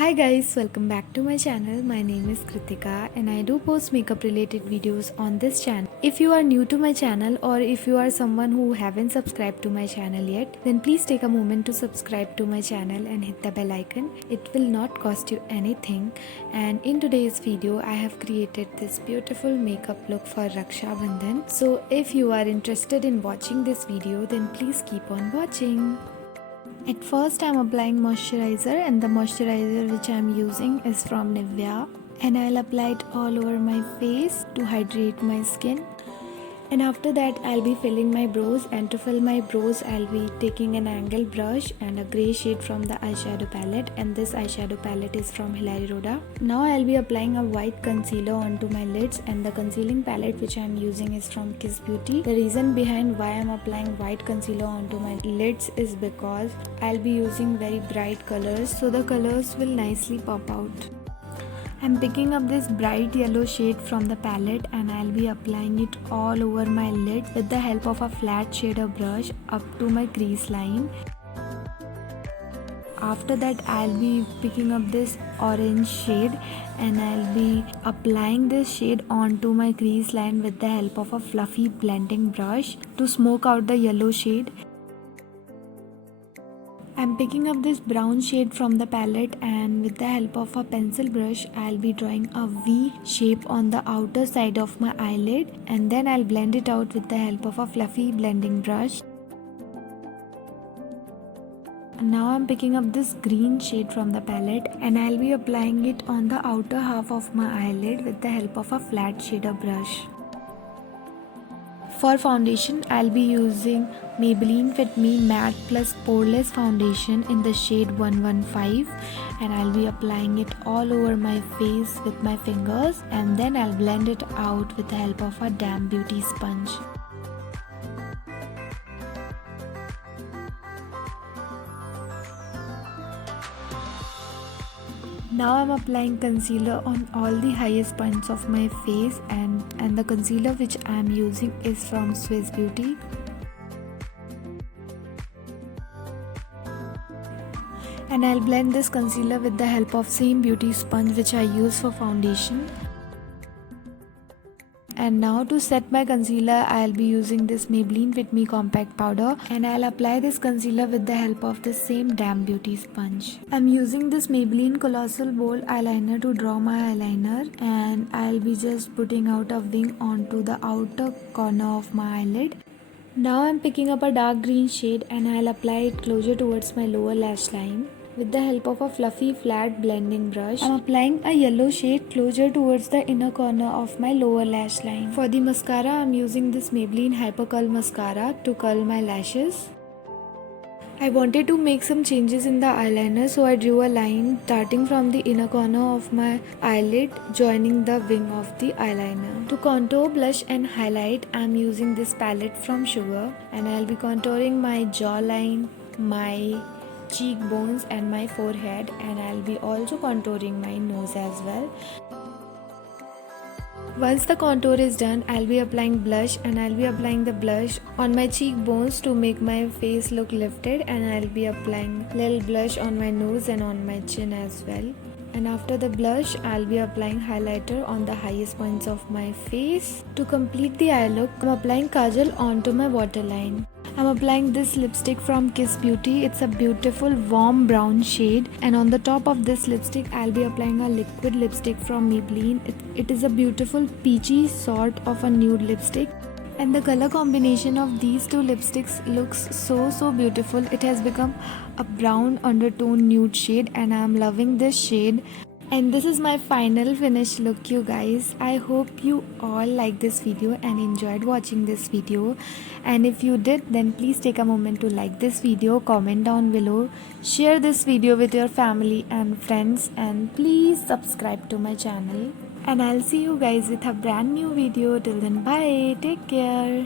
Hi guys, welcome back to my channel. My name is Kritika and I do post makeup related videos on this channel. If you are new to my channel or if you are someone who haven't subscribed to my channel yet, then please take a moment to subscribe to my channel and hit the bell icon. It will not cost you anything. And in today's video, I have created this beautiful makeup look for Raksha Bandhan. So if you are interested in watching this video, then please keep on watching. At first I am applying moisturizer, and the moisturizer which I am using is from Nivea, and I'll apply it all over my face to hydrate my skin. And after that I'll be filling my brows, and to fill my brows I'll be taking an angle brush and a grey shade from the eyeshadow palette, and this eyeshadow palette is from Hilary Rhoda. Now I'll be applying a white concealer onto my lids, and the concealing palette which I'm using is from Kiss Beauty. The reason behind why I'm applying white concealer onto my lids is because I'll be using very bright colors, so the colors will nicely pop out. I'm picking up this bright yellow shade from the palette, and I'll be applying it all over my lid with the help of a flat shader brush up to my crease line. After that I'll be picking up this orange shade, and I'll be applying this shade onto my crease line with the help of a fluffy blending brush to smoke out the yellow shade. I'm picking up this brown shade from the palette, and with the help of a pencil brush I'll be drawing a V shape on the outer side of my eyelid, and then I'll blend it out with the help of a fluffy blending brush. Now I'm picking up this green shade from the palette, and I'll be applying it on the outer half of my eyelid with the help of a flat shader brush. For foundation, I'll be using Maybelline Fit Me Matte Plus Poreless Foundation in the shade 115, and I'll be applying it all over my face with my fingers, and then I'll blend it out with the help of a damp beauty sponge. Now I'm applying concealer on all the highest points of my face, and the concealer which I'm using is from Swiss Beauty. And I'll blend this concealer with the help of same beauty sponge which I use for foundation. And now to set my concealer, I'll be using this Maybelline Fit Me Compact Powder, and I'll apply this concealer with the help of the same damp beauty sponge. I'm using this Maybelline Colossal Bold Eyeliner to draw my eyeliner, and I'll be just putting out a wing onto the outer corner of my eyelid. Now I'm picking up a dark green shade, and I'll apply it closer towards my lower lash line. With the help of a fluffy flat blending brush, I'm applying a yellow shade closer towards the inner corner of my lower lash line. For the mascara, I'm using this Maybelline Hyper Curl Mascara to curl my lashes. I wanted to make some changes in the eyeliner, so I drew a line starting from the inner corner of my eyelid, joining the wing of the eyeliner. To contour, blush and highlight, I'm using this palette from Sugar, and I'll be contouring my jawline, my cheekbones and my forehead, and I'll be also contouring my nose as well. Once the contour is done, I'll be applying blush, and I'll be applying the blush on my cheekbones to make my face look lifted, and I'll be applying little blush on my nose and on my chin as well. And after the blush, I'll be applying highlighter on the highest points of my face. To complete the eye look, I'm applying kajal onto my waterline. I'm applying this lipstick from Kiss Beauty. It's a beautiful warm brown shade, and on the top of this lipstick I'll be applying a liquid lipstick from Maybelline. It is a beautiful peachy sort of a nude lipstick, and the color combination of these two lipsticks looks so beautiful. It has become a brown undertone nude shade, and I'm loving this shade. And this is my final finished look, you guys. I hope you all like this video and enjoyed watching this video. And if you did, then please take a moment to like this video, comment down below, share this video with your family and friends, and please subscribe to my channel. And I'll see you guys with a brand new video. Till then, bye, take care.